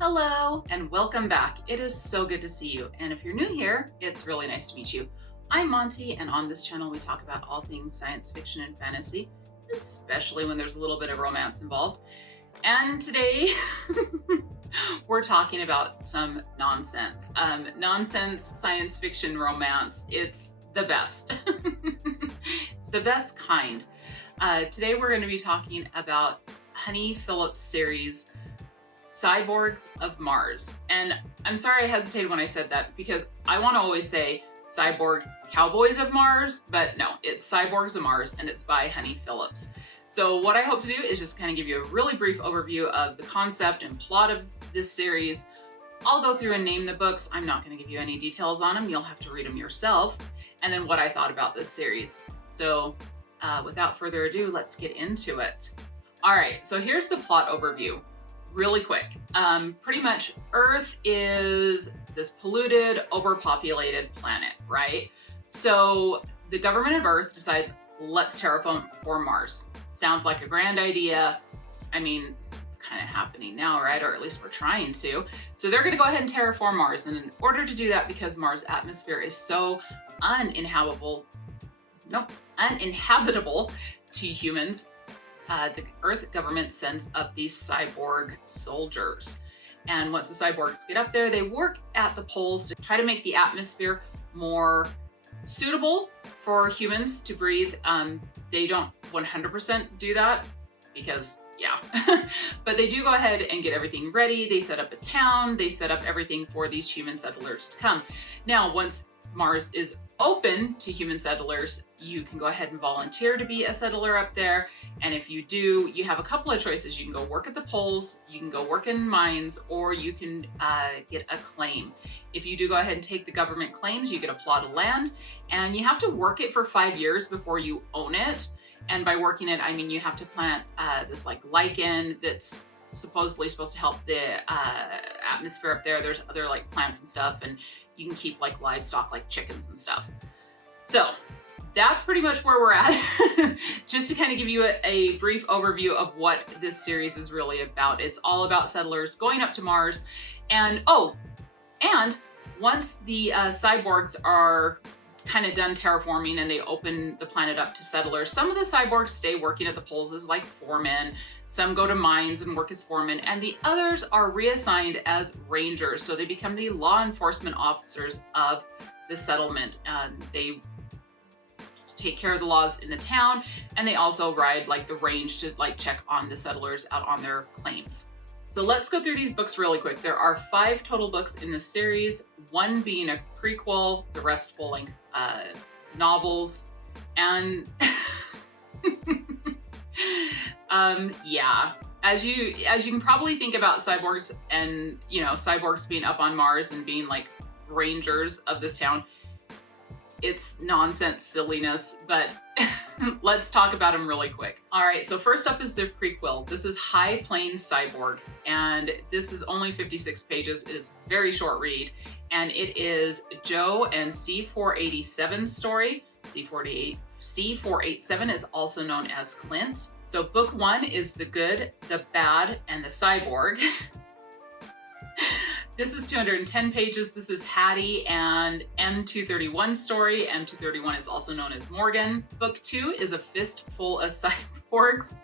Hello and welcome back. It is so good to see you. And if you're new here, it's really nice to meet you. I'm Monty, and on this channel we talk about all things science fiction and fantasy, especially when there's a little bit of romance involved. And today we're talking about some nonsense. Nonsense science fiction romance. It's the best. It's the best kind. Today we're going to be talking about Honey Phillips series Cyborgs of Mars. And I'm sorry I hesitated when I said that because I want to always say Cyborg Cowboys of Mars, but no, it's Cyborgs of Mars and it's by Honey Phillips. So what I hope to do is just kind of give you a really brief overview of the concept and plot of this series. I'll go through and name the books. I'm not going to give you any details on them. You'll have to read them yourself. And then what I thought about this series. So without further ado, let's get into it. All right, so here's the plot overview. Really quick. Pretty much Earth is this polluted, overpopulated planet, right? So the government of Earth decides, let's terraform Mars. Sounds like a grand idea. I mean, it's kind of happening now, right? Or at least we're trying to. So they're going to go ahead and terraform Mars. And in order to do that, because Mars' atmosphere is so uninhabitable to humans, the Earth government sends up these cyborg soldiers. And once the cyborgs get up there, they work at the poles to try to make the atmosphere more suitable for humans to breathe. They don't 100% do that because, yeah. But they do go ahead and get everything ready. They set up a town. They set up everything for these human settlers to come. Now, once Mars is open to human settlers, you can go ahead and volunteer to be a settler up there. And if you do, you have a couple of choices. You can go work at the poles, you can go work in mines, or you can get a claim. If you do go ahead and take the government claims, you get a plot of land, and you have to work it for 5 years before you own it. And by working it, I mean you have to plant this like lichen that's supposedly supposed to help the atmosphere up there. There's other like plants and stuff, and you can keep like livestock like chickens and stuff. So that's pretty much where we're at. Just to kind of give you a brief overview of what this series is really about. It's all about settlers going up to Mars. And once the cyborgs are kind of done terraforming and they open the planet up to settlers, some of the cyborgs stay working at the poles as like foremen. Some go to mines and work as foremen, and the others are reassigned as rangers. So they become the law enforcement officers of the settlement. And they take care of the laws in the town, and they also ride like the range to like check on the settlers out on their claims. So let's go through these books really quick. There are 5 total books in this series, 1 being a prequel, the rest full-length novels, and yeah. As you can probably think about cyborgs and, you know, cyborgs being up on Mars and being like rangers of this town, it's nonsense silliness, but let's talk about them really quick. All right, so first up is the prequel. This is High Plains Cyborg, and this is only 56 pages. It is a very short read, and it is Joe and C487's story. C487 is also known as Clint. So book 1 is The Good, the Bad, and the Cyborg. This is 210 pages. This is Hattie and M231's story. M231 is also known as Morgan. Book 2 is A Fistful of Cyborgs,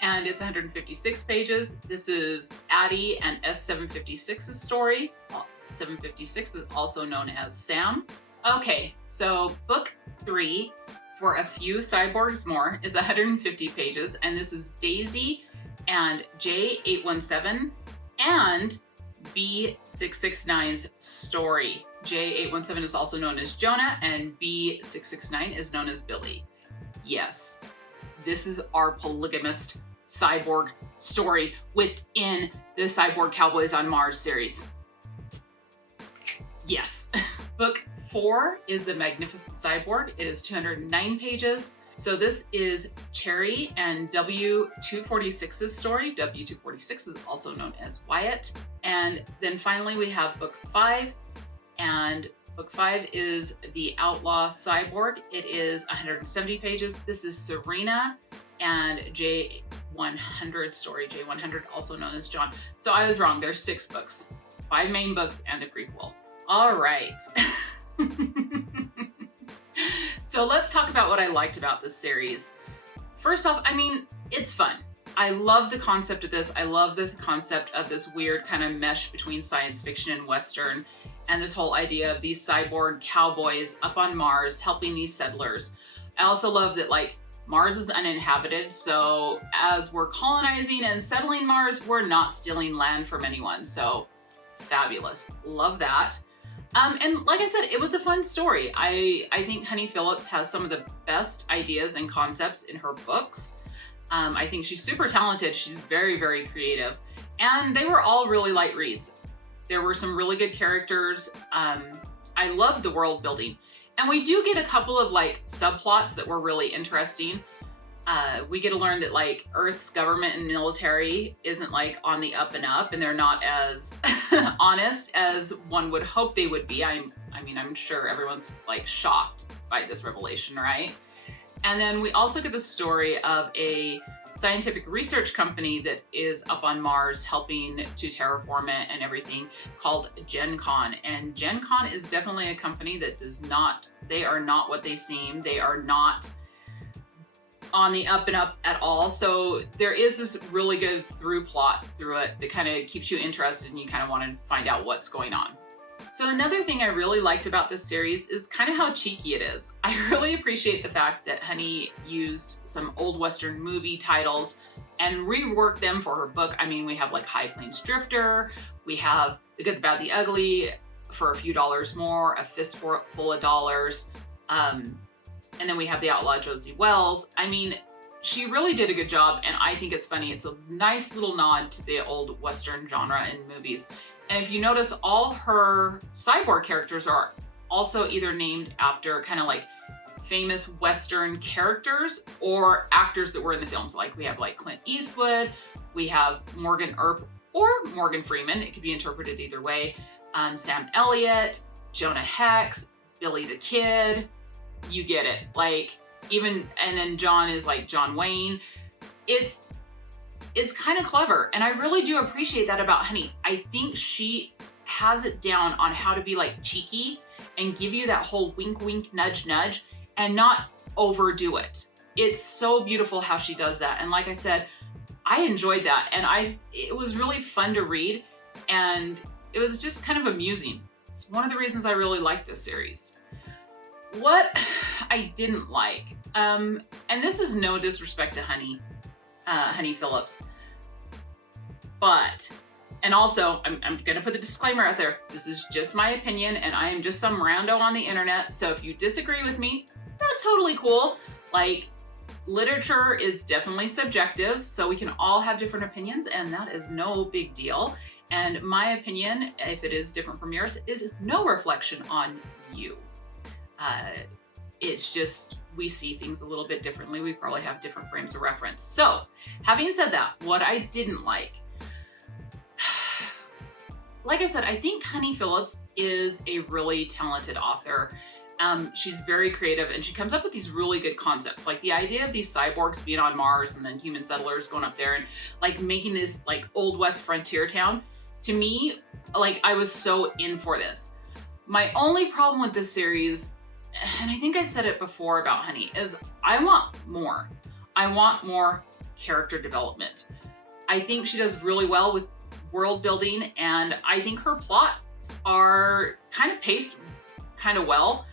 and it's 156 pages. This is Addie and S756's story. 756 is also known as Sam. Okay, so book 3, For a Few Cyborgs More, is 150 pages, and this is Daisy and J817 and B669's story. J817 is also known as Jonah, and B669 is known as Billy. Yes, this is our polygamist cyborg story within the Cyborg Cowboys on Mars series. Yes. Book 4 is The Magnificent Cyborg. It is 209 pages. So this is Cherry and W246's story. W246 is also known as Wyatt. And then finally we have book 5, and book 5 is The Outlaw Cyborg. It is 170 pages. This is Serena and J100 story, J100 also known as John. So I was wrong, there's 6 books, 5 main books and a prequel. All right. So let's talk about what I liked about this series. First off, I mean, it's fun. I love the concept of this. I love the concept of this weird kind of mesh between science fiction and Western, and this whole idea of these cyborg cowboys up on Mars helping these settlers. I also love that, like, Mars is uninhabited, so as we're colonizing and settling Mars, we're not stealing land from anyone. So fabulous. Love that. And like I said, it was a fun story. I think Honey Phillips has some of the best ideas and concepts in her books. I think she's super talented. She's very, very creative. And they were all really light reads. There were some really good characters. I loved the world building. And we do get a couple of like subplots that were really interesting. We get to learn that like Earth's government and military isn't like on the up and up, and they're not as honest as one would hope they would be. I mean, I'm sure everyone's like shocked by this revelation, right? And then we also get the story of a scientific research company that is up on Mars helping to terraform it and everything, called Gen Con. And Gen Con is definitely a company that they are not what they seem. They are not on the up and up at all. So there is this really good through plot through it that kind of keeps you interested and you kind of want to find out what's going on. So another thing I really liked about this series is kind of how cheeky it is. I really appreciate the fact that Honey used some old Western movie titles and reworked them for her book. I mean, we have like High Plains Drifter, we have The Good, the Bad, the Ugly for a few dollars more, A Fistful of Dollars, and then we have The Outlaw Josie Wells. I mean, she really did a good job, and I think it's funny. It's a nice little nod to the old Western genre in movies. And if you notice, all her cyborg characters are also either named after kind of like famous Western characters or actors that were in the films. Like we have like Clint Eastwood, we have Morgan Earp or Morgan Freeman. It could be interpreted either way. Sam Elliott, Jonah Hex, Billy the Kid. You get it. Like even, and then John is like John Wayne. It's kind of clever. And I really do appreciate that about Honey. I think she has it down on how to be like cheeky and give you that whole wink, wink, nudge, nudge, and not overdo it. It's so beautiful how she does that. And like I said, I enjoyed that. And it was really fun to read. And it was just kind of amusing. It's one of the reasons I really like this series. What I didn't like, and this is no disrespect to Honey Phillips, but, and also I'm gonna put the disclaimer out there, this is just my opinion and I am just some rando on the internet, so if you disagree with me, that's totally cool. Like, literature is definitely subjective, so we can all have different opinions, and that is no big deal. And my opinion, if it is different from yours, is no reflection on you. It's just, we see things a little bit differently. We probably have different frames of reference. So having said that, what I didn't like I said, I think Honey Phillips is a really talented author. She's very creative and she comes up with these really good concepts. Like the idea of these cyborgs being on Mars and then human settlers going up there and like making this like old West frontier town. To me, like I was so in for this. My only problem with this series, and I think I've said it before about Honey, is I want more. I want more character development. I think she does really well with world building, and I think her plots are kind of paced kind of well.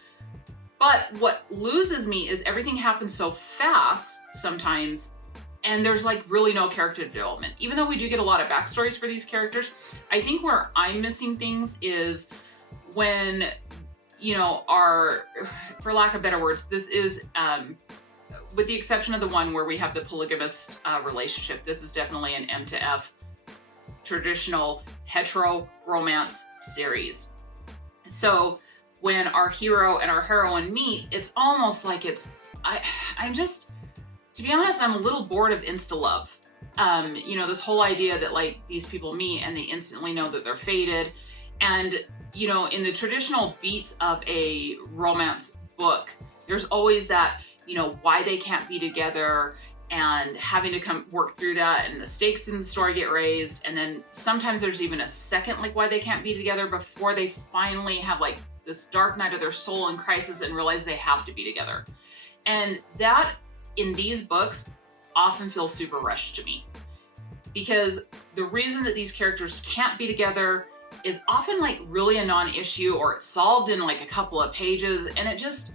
But what loses me is everything happens so fast sometimes, and there's like really no character development. Even though we do get a lot of backstories for these characters, I think where I'm missing things is when, you know, for lack of better words, this is, with the exception of the one where we have the polygamous relationship, this is definitely an M to F traditional hetero romance series. So when our hero and our heroine meet, it's almost like I'm just, to be honest, I'm a little bored of insta love. You know, this whole idea that like these people meet and they instantly know that they're fated. And, you know, in the traditional beats of a romance book, there's always that, you know, why they can't be together and having to come work through that, and the stakes in the story get raised, and then sometimes there's even a second like why they can't be together before they finally have like this dark night of their soul in crisis and realize they have to be together. And that in these books often feels super rushed to me, because the reason that these characters can't be together is often like really a non-issue, or it's solved in like a couple of pages, and it just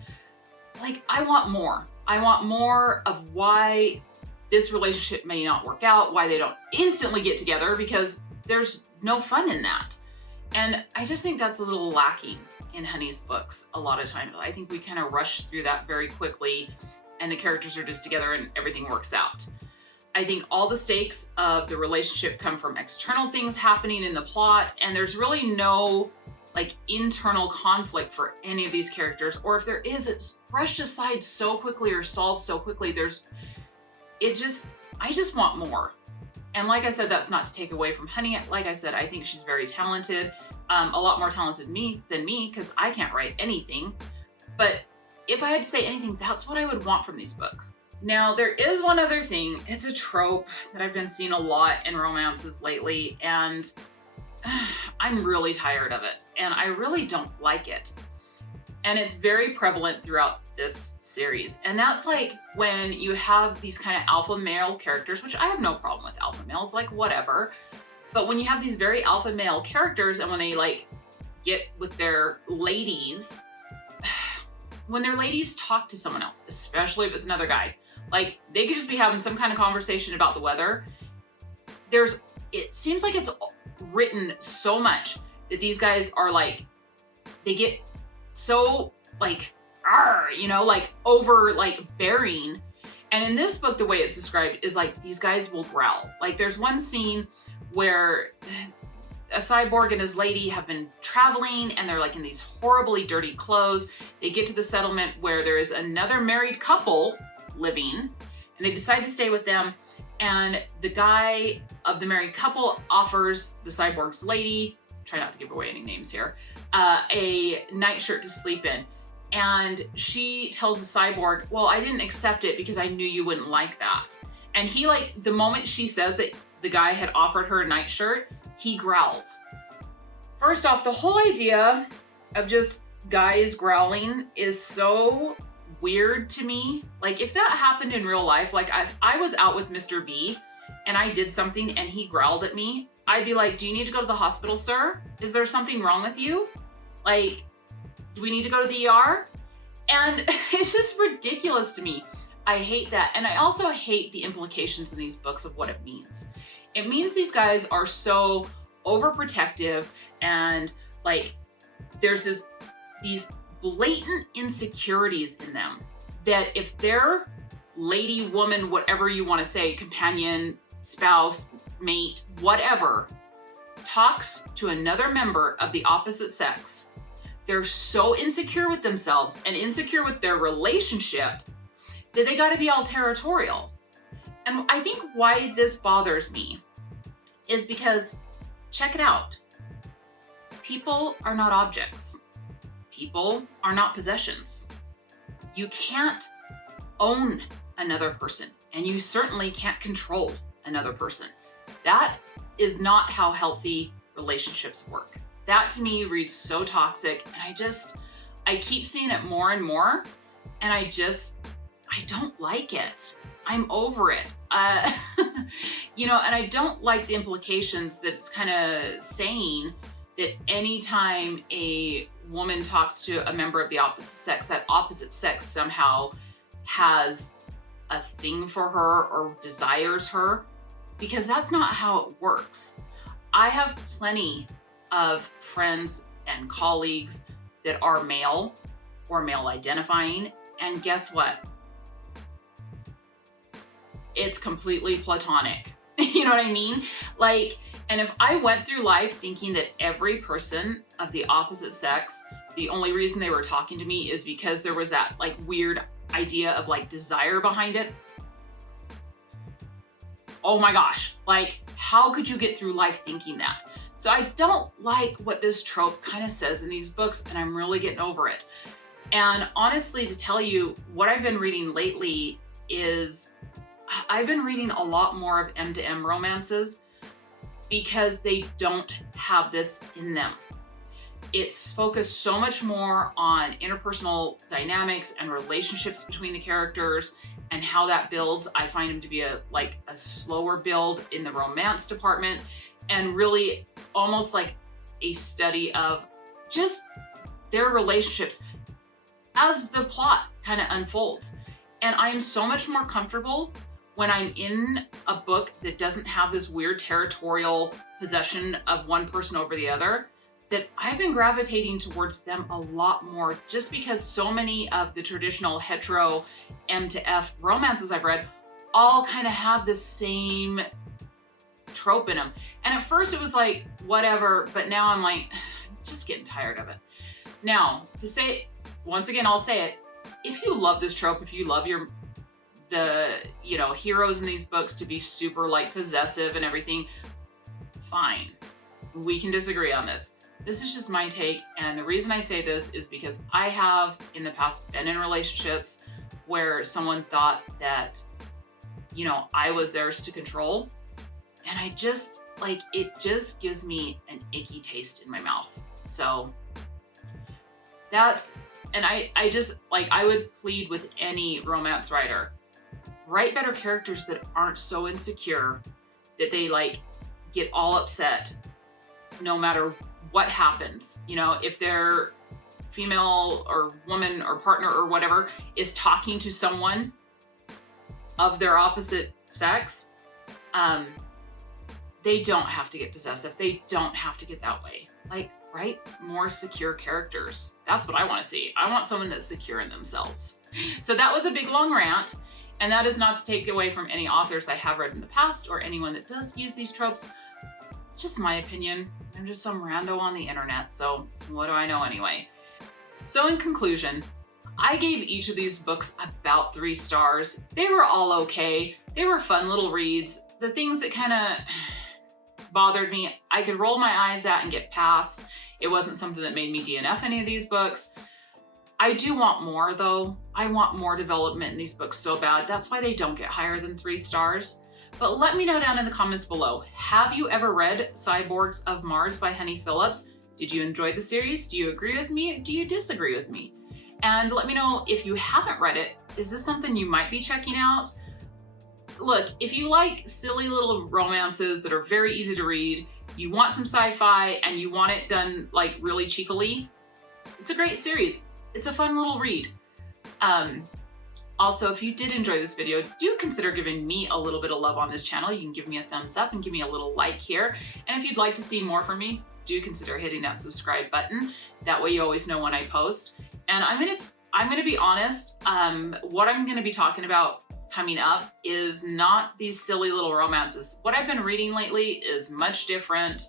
like, I want more. I want more of why this relationship may not work out, why they don't instantly get together, because there's no fun in that. And I just think that's a little lacking in Honey's books a lot of times. I think we kind of rush through that very quickly, and the characters are just together and everything works out. I think all the stakes of the relationship come from external things happening in the plot, and there's really no like internal conflict for any of these characters, or if there is, it's brushed aside so quickly or solved so quickly. I just want more. And like I said, that's not to take away from Honey. Like I said, I think she's very talented, a lot more talented than me, because I can't write anything. But if I had to say anything, that's what I would want from these books. Now, there is one other thing. It's a trope that I've been seeing a lot in romances lately, and I'm really tired of it, and I really don't like it. And it's very prevalent throughout this series. And that's like when you have these kind of alpha male characters, which I have no problem with alpha males, like whatever. But when you have these very alpha male characters, and when they like get with their ladies, when their ladies talk to someone else, especially if it's another guy, like they could just be having some kind of conversation about the weather. It seems like it's written so much that these guys are like, they get so like, like over like bearing. And in this book, the way it's described is like these guys will growl. Like there's one scene where a cyborg and his lady have been traveling, and they're like in these horribly dirty clothes. They get to the settlement where there is another married couple living, and they decide to stay with them. And the guy of the married couple offers the cyborg's lady, try not to give away any names here, a nightshirt to sleep in. And she tells the cyborg, well, I didn't accept it because I knew you wouldn't like that. And he, like, the moment she says that the guy had offered her a nightshirt, he growls. First off, the whole idea of just guys growling is so weird to me. Like, if that happened in real life, like if I was out with Mr. B and I did something and he growled at me, I'd be like, do you need to go to the hospital, sir? Is there something wrong with you? Like, do we need to go to the ER? And it's just ridiculous to me. I hate that. And I also hate the implications in these books of what it means. It means these guys are so overprotective, and like there's these blatant insecurities in them that if their lady, woman, whatever you want to say, companion, spouse, mate, whatever, talks to another member of the opposite sex, they're so insecure with themselves and insecure with their relationship that they got to be all territorial. And I think why this bothers me is because, check it out, people are not objects. People are not possessions. You can't own another person, and you certainly can't control another person. That is not how healthy relationships work. That to me reads so toxic, and I keep seeing it more and more, and I don't like it. I'm over it. And I don't like the implications that it's kind of saying that anytime a woman talks to a member of the opposite sex, that opposite sex somehow has a thing for her or desires her, because that's not how it works. I have plenty of friends and colleagues that are male or male identifying, and guess what? It's completely platonic. You know what I mean? Like, and if I went through life thinking that every person of the opposite sex, the only reason they were talking to me is because there was that like weird idea of like desire behind it. Oh my gosh, like how could you get through life thinking that? So I don't like what this trope kind of says in these books, and I'm really getting over it. And honestly, to tell you, what I've been reading lately is I've been reading a lot more of M to M romances because they don't have this in them. It's focused so much more on interpersonal dynamics and relationships between the characters and how that builds. I find them to be a slower build in the romance department, and really almost like a study of just their relationships as the plot kind of unfolds. And I am so much more comfortable when I'm in a book that doesn't have this weird territorial possession of one person over the other, that I've been gravitating towards them a lot more, just because so many of the traditional hetero M to F romances I've read all kind of have the same trope in them. And at first it was like, whatever, but now I'm like, just getting tired of it. Now, to say, once again, I'll say it, if you love this trope, if you love the heroes in these books to be super like possessive and everything, fine. We can disagree on this. This is just my take, and the reason I say this is because I have in the past been in relationships where someone thought that, I was theirs to control, and I just, it just gives me an icky taste in my mouth. So and I just, I would plead with any romance writer, write better characters that aren't so insecure that they get all upset no matter what happens. If their female or woman or partner or whatever is talking to someone of their opposite sex, they don't have to get possessive. They don't have to get that way. Write more secure characters. That's what I want to see. I want someone that's secure in themselves. So that was a big long rant, and that is not to take away from any authors I have read in the past or anyone that does use these tropes. It's just my opinion. I'm just some rando on the internet, so what do I know anyway? So in conclusion, I gave each of these books about 3 stars. They were all okay. They were fun little reads. The things that kind of bothered me, I could roll my eyes at and get past. It wasn't something that made me DNF any of these books. I do want more though. I want more development in these books so bad. That's why they don't get higher than 3 stars. But let me know down in the comments below, have you ever read Cyborgs of Mars by Honey Phillips? Did you enjoy the series? Do you agree with me? Do you disagree with me? And let me know if you haven't read it, is this something you might be checking out? Look, if you like silly little romances that are very easy to read, you want some sci-fi and you want it done really cheekily, it's a great series. It's a fun little read. Also, if you did enjoy this video, do consider giving me a little bit of love on this channel. You can give me a thumbs up and give me a little like here. And if you'd like to see more from me, do consider hitting that subscribe button. That way you always know when I post. And I'm gonna be honest, what I'm gonna be talking about coming up is not these silly little romances. What I've been reading lately is much different.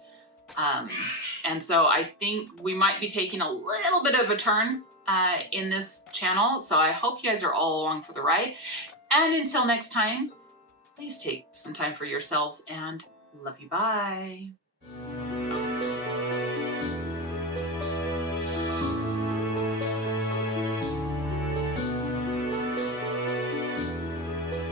And so I think we might be taking a little bit of a turn in this channel. So I hope you guys are all along for the ride. And until next time, please take some time for yourselves and love you. Bye.